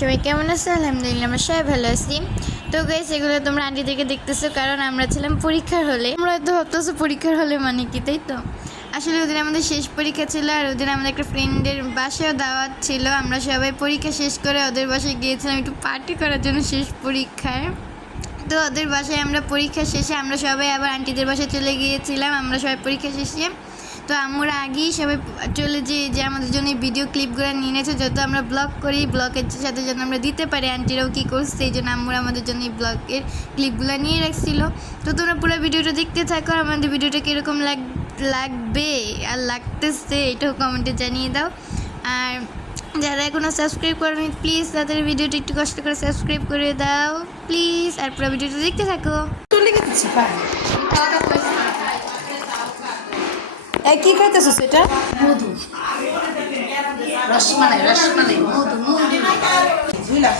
সবাই কেমন আছো? আলহামদুলিল্লাহ, আমরা সবাই ভালো আছি। তো গাইস এগুলো তোমরা আন্টি থেকে দেখতেছো কারণ আমরা ছিলাম পরীক্ষার হলে। আমরা হয়তো ভাবতেছো পরীক্ষার হলে মানে কি, তাই তো? আসলে ওদিন আমাদের শেষ পরীক্ষা ছিল আর ওদিন আমাদের একটা ফ্রেন্ডের বাসায়ও দাওয়াত ছিল। আমরা সবাই পরীক্ষা শেষ করে ওদের বাসায় গিয়েছিলাম একটু পার্টি করার জন্য শেষ পরীক্ষায়। তো ওদের বাসায় আমরা পরীক্ষা শেষে আমরা সবাই আবার আন্টিদের বাসায় চলে গিয়েছিলাম। আমরা সবাই পরীক্ষা শেষে তো আমরা আগেই সবাই চলে যে যে আমাদের জন্য এই ভিডিও ক্লিপগুলো নিয়ে নিয়েছে যত আমরা ব্লগ করি ব্লগের সাথে যেন আমরা দিতে পারি আন্টিরাও কী করছে এই জন্য আমরা আমাদের জন্য এই ব্লগের ক্লিপগুলো নিয়ে রাখছিল। তো তোমরা পুরো ভিডিওটা দেখতে থাকো আমাদের ভিডিওটা কীরকম লাগ লাগবে আর লাগতেছে এটাও কমেন্টে জানিয়ে দাও। আর যারা এখনও সাবস্ক্রাইব করেনি প্লিজ তাদের ভিডিওটা একটু কষ্ট করে সাবস্ক্রাইব করে দাও প্লিজ আর পুরো ভিডিওটা দেখতে থাকো। এই কি খাইতেছো সেটা? মধু। রসমালাই রসমালাই মধু মধু। না।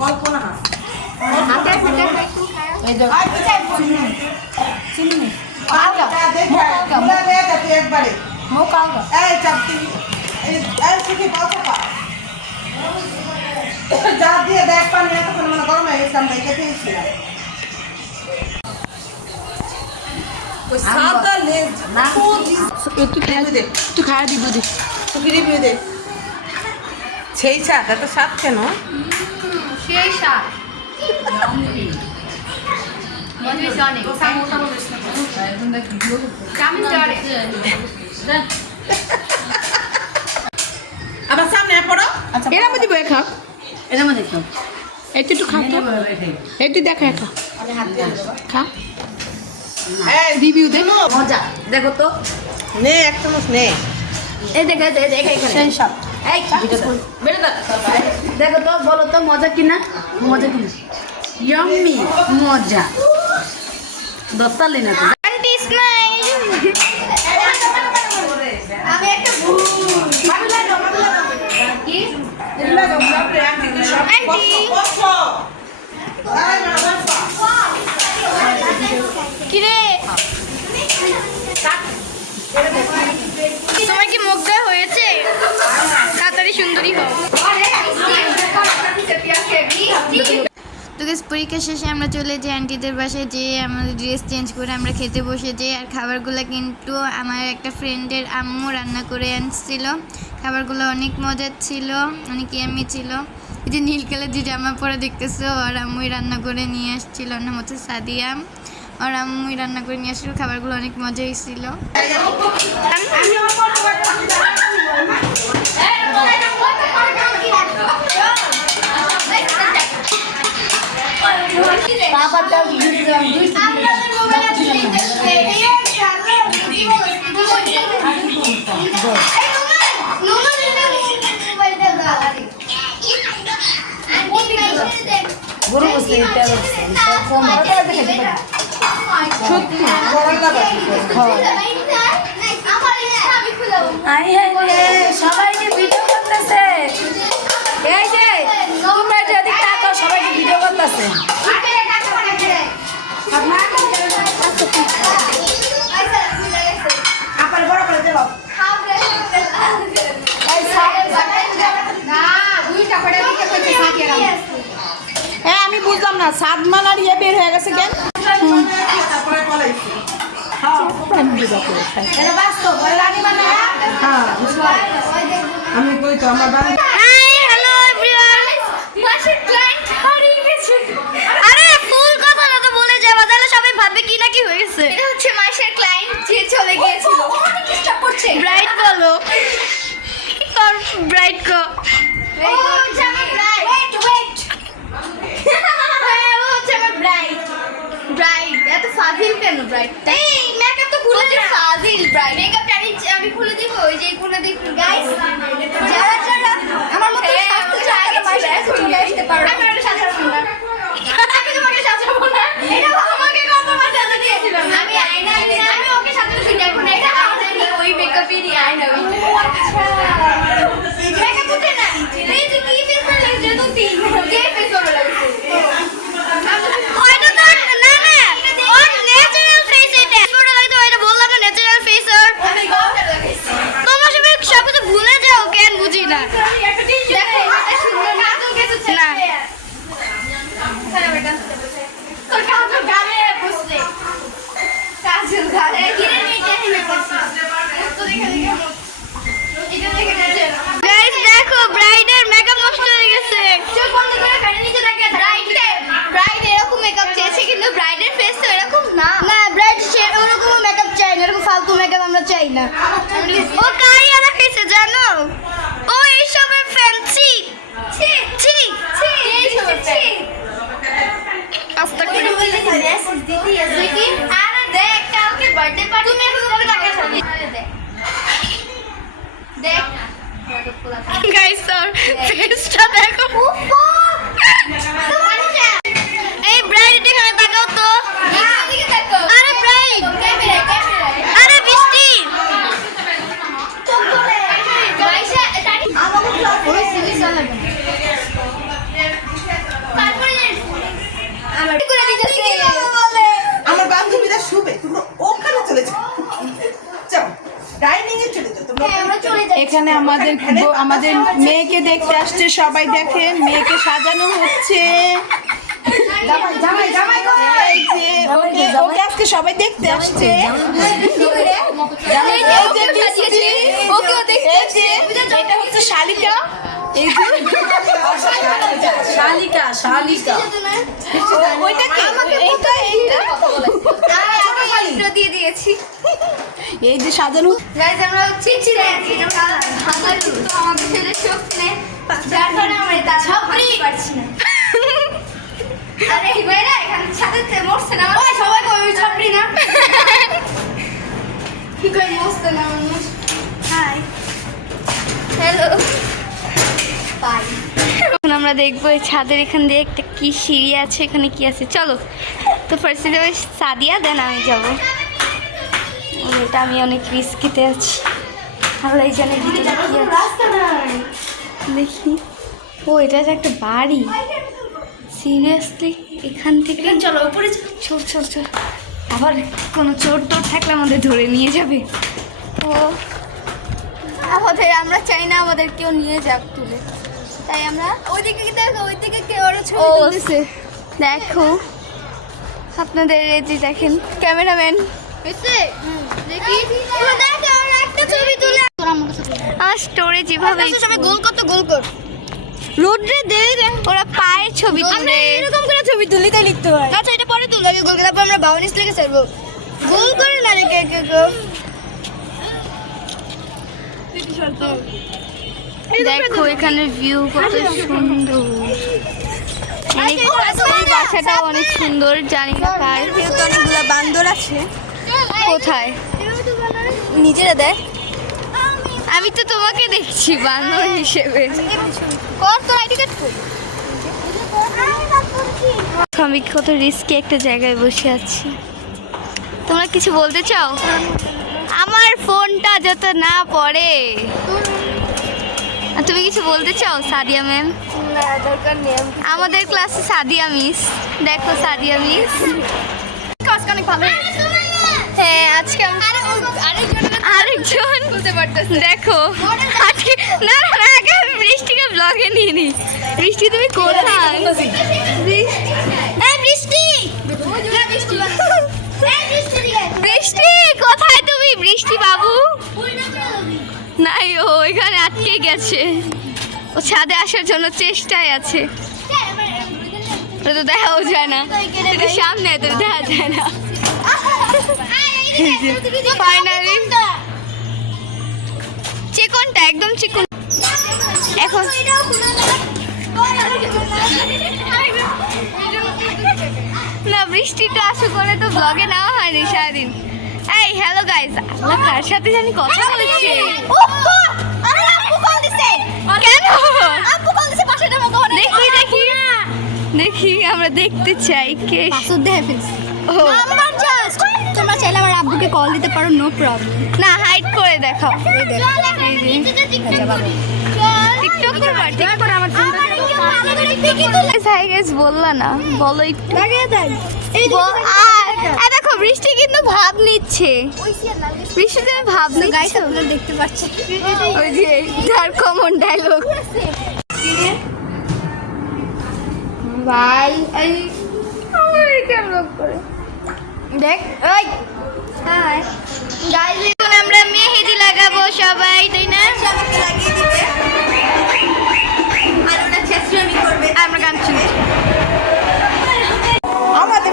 কল্পনা যা দিয়ে দেখ পানি এতক্ষণ মানে গরম হয়ে গেছে আমরা খেতে সাদা লেজ না। একটু খাই দে। একটু খাই দিব। দে তুই রিভিউ দে। সেই স্বাদ এত স্বাদ কেন? সেই স্বাদ। মনে আবার সামনে পড়ো। এরা মধ্যে বয়ে খাও এটা মধ্যে খাও একটু একটু খা একটু দেখা খা। খা। এই রিভিউ দে। মজা। দেখো তো। নে এক চামচ নে। এই দেখো এই দেখো, এখানে। সেই সব। এই বেরো দাও। দেখো তো বলো তো মজা কিনা? মজা কিনা? ইয়াম্মি মজা। দশটালি না তো। আন্টি কিরে? তোমার কি হয়েছে? তাড়াতাড়ি সুন্দরী হও। তো পরীক্ষা শেষে আমরা চলে যাই আন্টিদের বাসায়, যেয়ে আমাদের ড্রেস চেঞ্জ করে আমরা খেতে বসে যাই। আর খাবারগুলো কিন্তু আমার একটা ফ্রেন্ডের আম্মু রান্না করে আনছিল। খাবারগুলো অনেক মজার ছিল, অনেক ইয়ামি ছিল। এই যে নীল কালার যে জামা পরে দেখতেছো, আর আম্মুই রান্না করে নিয়ে আসছিল, ওর নাম হচ্ছে সাদিয়া। আর আমি রান্না করে নিয়ে আসছিল খাবারগুলো অনেক মজা হয়েছিল বাবা দাও দুই দুই গরু বসে এটা বসে কম সত্যি করলা আই ভিডিও করতেছে। আমি বুঝলাম না মালার ইয়ে বের হয়ে গেছে কেন? হ্যাঁ আরে ফুল কথা না তো বলে। যাবা তাহলে সবাই ভাববে কি। না কি এটা হচ্ছে মাসের ক্লায়েন্ট যে চলে গিয়েছিল ডিস্টার্ব করছে ব্রাইট বলো ব্রাইট কো ফাজিল কেন ব্রাইড এই মেকআপ তো খুলে দিই ফাজিল ব্রাইট মেকআপ আমি আমি খুলে দিব ওই যে খুলে দিব গাইস যারা যারা আমার মতো স্বাস্থ্য আগে মাসে চলে আসতে পারো আমি তোমাকে সাজাবো না। এটা আমাকে কত মাস সাজা দিয়েছিল আমি আয়না আমি ওকে সাজাবো শুনে এখন এটা আমার ওই মেকআপেরই আয়না ওই মেকআপ উঠে না এই যে কি ফেস করে লাগছে তো তিন কে ফেস করে লাগছে ওইটা তো না না ওর ন্যাচারাল ফেস এটা ছোট লাগতো ওইটা বললাম না ন্যাচারাল ফেস ওর আমি গল্প লাগাইছি তোমার সবাই সব কিছু ভুলে যাও কে দেখ গাইস তোর ফেসটা দেখো এই ব্রাইড এখানে তাকাও তো। আরে ব্রাইড আরে বৃষ্টি। ডাইনিং এ চলে যাও এখানে আমাদের আমাদের মেয়েকে দেখতে আসছে সবাই দেখে মেয়েকে সাজানো হচ্ছে। জামাই জামাই এই যে ওকে ওকে আজকে সবাই দেখতে আসছে। বৃষ্টি, এই যে এটা হচ্ছে শালিকা। এই যে। শালিকা শালিকা। ওইটা কে? এইটা এইটা। দিয়ে দিয়েছি। এই যে সাজানো। গাইজ আমরা হচ্ছে চিড়ে আছি ভাঙালু তো আমাদের ছেলে শক্তি নেই। যার কারণে আমরা এটা পারছি না। আরে এখানে ছাদের থেকে মরছে না ওই সবাই কই ওই ছাপড়ি না কি কই মরছে না মানুষ হাই হ্যালো বাই এখন আমরা দেখব এই ছাদের এখান দিয়ে একটা কি সিঁড়ি আছে এখানে কি আছে। চলো তো ফার্স্টে যাবে সাদিয়া দেন আমি যাব। এটা আমি অনেক রিস্কিতে আছি। আমরা এই জানে ভিতরে কি আছে? দেখি। ও এটা যে একটা বাড়ি। সিরিয়াসলি এখান থেকে? চলো উপরে চল চল চল। আবার কোনো চোর টোর থাকলে আমাদের ধরে নিয়ে যাবে। ও। আমাদের আমরা চাই না আমাদের কেউ নিয়ে যাক। তাই আমরা ওইদিকে দেখো? ওইদিকে কেউ আরও ছবি তুলতেছে? দেখো। আপনাদের এই যে দেখেন ক্যামেরাম্যান। হয়েছে? দেখি। ও দেখো আমরা একটা ছবি তুলে আর স্টোরেজ এভাবে সবাই গোল কত গোল কর। রোদ্রে দে ওরা পায়ের ছবি তুলে। এরকম করে ছবি তুলি তাই লিখতে হয়। আচ্ছা এটা পরে তুলো আগে গোল তারপর আমরা বাউনিস লিখে ছাড়বো। গোল করে না রেখে কে গো দেখো এখানে ভিউ কত সুন্দর এই বাসাটাও অনেক সুন্দর জানি না কার যেহেতু অনেকগুলো বান্দর আছে কোথায় নিজেরা দেখ আমি তো তোমাকে দেখছি বানর হিসেবে আমি কত রিস্কি একটা জায়গায় বসে আছি তোমরা কিছু বলতে চাও আমার ফোনটা যত না পড়ে তুমি কিছু বলতে চাও সাদিয়া ম্যাম? আমাদের ক্লাসে সাদিয়া মিস। দেখো সাদিয়া মিস। আজকে অনেক ভালো হ্যাঁ আজকে আরেকজন দেখো আজকে না না না, আগে আমি বৃষ্টিকে ব্লগে নিয়ে নি বৃষ্টি তুমি কোথায় বৃষ্টি। বৃষ্টি বৃষ্টি! কোথায় তুমি? বৃষ্টি বাবু। নাই ও এখানে আটকে গেছে। ও ছাদে আসার জন্য চেষ্টায় আছে। দেখাও যায় না। সামনে তো দেখা যায় না। চিকনটা, একদম চিকন। এখন না করে তো ব্লগে হয়নি সারাদিন। হ্যালো গাইস সাথে জানি কথা বলছে? আমরা দেখতে চাই কে ও। তোমরা চাইলে আমার আব্বুকে কল দিতে পারো নো প্রবলেম না হাইড করে দেখাও। টিকটক করবা টিকটক হাই গাইস বললা না বলো একটু। আর এই দেখো বৃষ্টি কিন্তু ভাব নিচ্ছে। বৃষ্টি তুমি ভাব গাইস আপনারা দেখতে পাচ্ছেন। ওই যে তার কমন ডায়লগ ভাই এই আমার কেমন করে। দেখ ওই। হাই গাইস এখন আমরা মেহেদি লাগাবো সবাই তাই না? সবাইকে লাগিয়ে দিবে। আর ওটা ছেঁচড়ামি করবে। আমরা গান শুনছি। আমাদের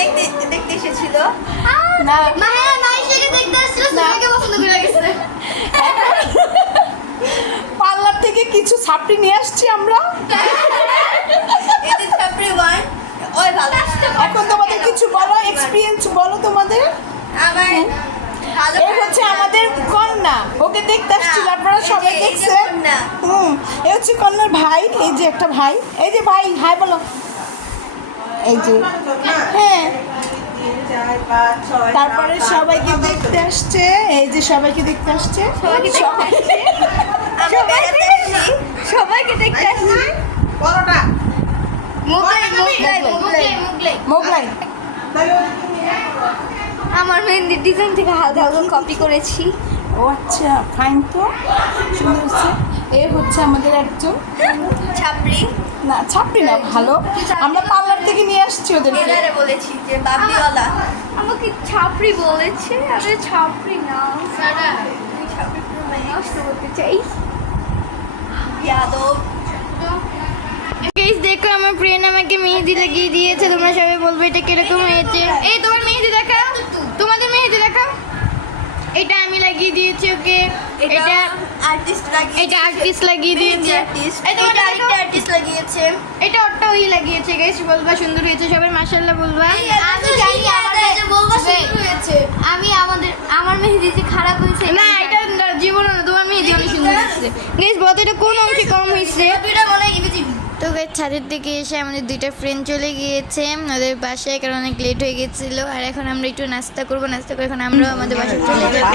দেখতে দেখতে এসেছিল? না। মা হ্যাঁ মাহিকে দেখতে আসছিল সুমাইয়াকে পছন্দ করে গেছে। পার্লার থেকে কিছু ছাপড়ি নিয়ে আসছি আমরা। এদিন ফেব্রুয়ারি ওয়ান ওই ভালো। এখন তোমাদের কিছু বলো এক্সপিরিয়েন্স বলো তোমাদের। আমার এই হচ্ছে আমাদের কন্যা। ওকে দেখতে আসছিল আপনারা সবাই দেখছেন। হুম এই হচ্ছে কন্যার ভাই এই যে একটা ভাই এই যে ভাই হাই বলো। এই যে হ্যাঁ। তারপরে সবাইকে দেখতে আসছে এই যে সবাইকে দেখতে আসছে। সবাইকে সবাইকে দেখতে আসছি। মুগলাই মুগলাই মুগলাই। মুগলাই মোগলাই। আমার মেহেন্দির ডিজাইন থেকে হালকা হালকা কপি করেছি। ও আচ্ছা ফাইন তো। সুন্দর হচ্ছে। এ হচ্ছে আমাদের একজন। ছাপড়ি। না ছাপড়ি না ভালো। আমরা পার্লার থেকে নিয়ে আসছি ওদেরকে টেলারে বলেছি যে বাবলিওয়ালা আমাকে ছাপড়ি বলেছে আমি ছাপড়ি না। আমি ছাপড়ি পুরো নষ্ট করতে চাই। ইয়াদব দেখো আমার ফ্রেন্ড আমাকে মেহেদি লাগিয়ে দিয়েছে। তোমরা সবাই বলবে এটা কীরকম হয়েছে। এই তোমার মেহেদি দেখা তোমাদের মেহেদি দেখা এটা আমি লাগিয়ে দিয়েছি ওকে? এটা আর্টিস্ট লাগিয়েছে। এটা আর্টিস্ট লাগিয়ে দিয়েছে। এটা আরেকটা আর্টিস্ট লাগিয়েছে। এটা ওরটা ওই লাগিয়েছে গাইস বলবা সুন্দর হয়েছে সবাই মাশাআল্লাহ বলবা। আমি জানি আমাদের বলবা সুন্দর হয়েছে। আমি আমাদের আমার মেহেদি যে খারাপ হয়েছে না এটা জীবন না তোমার মেহেদি অনেক সুন্দর হয়েছে। গাইস বলতো এটা কোন অংশে কম হয়েছে? দুইটা মনে হয় তো ছাদের দিকে এসে আমাদের দুইটা ফ্রেন্ড চলে গিয়েছে ওদের বাসায় কারণ অনেক লেট হয়ে গেছিল। আর এখন আমরা একটু নাস্তা করব নাস্তা করে এখন আমরাও আমাদের বাসায় চলে যাব।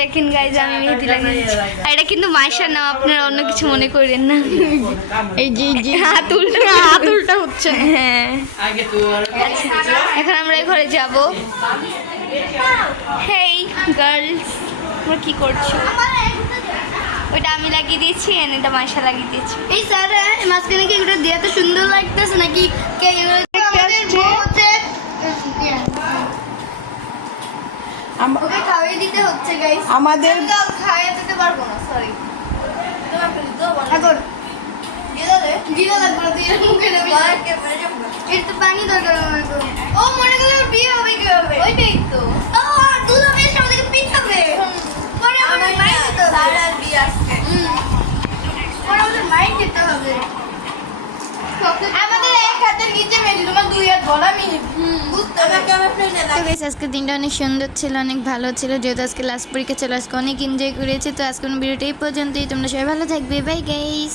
দেখেন গাইজ আমি মেহেদি লাগিয়েছি। আর এটা কিন্তু আপনারা অন্য কিছু মনে করেন না। এই যে যে হাত উল্টা হাত উল্টা হচ্ছে না। হ্যাঁ। এখন আমরা ঘরে যাব। হেই গার্লস তোমরা কি করছ? ওইটা আমি লাগিয়ে দিয়েছি আর এটা মাইশা লাগিয়ে দিয়েছি। এই স্যার মাঝখানে কি এগুলো দেওয়া তো সুন্দর লাগতেছে নাকি? কে এগুলো দেখতে ওকে খাওয়াই দিতে হচ্ছে গাইস আমাদের খাওয়াই দিতে পারব না সরি এখন গিলা লাগবে না তুই এর মুখে নেবি এর তো পানি দরকার আমার তো। ও মনে করলে বিয়ে হবে কীভাবে? ওইটাই তো ও দুধ হবে এসে আমাদেরকে পিঠাবে পরে আমাদের মাইন্ড দিতে হবে হুম। আমাদের মাইন্ড দিতে হবে আমাদের এক হাতের নিচে মেয়ে তোমার দুই হাত বলা মিহি বুঝতে তো গাইস আজকে দিনটা অনেক সুন্দর ছিল অনেক ভালো ছিল যেহেতু আজকে লাস্ট পরীক্ষা ছিল আজকে অনেক এনজয় করেছি তো আজকে ভিডিওটা এই পর্যন্তই। তোমরা সবাই ভালো থাকবে। Bye guys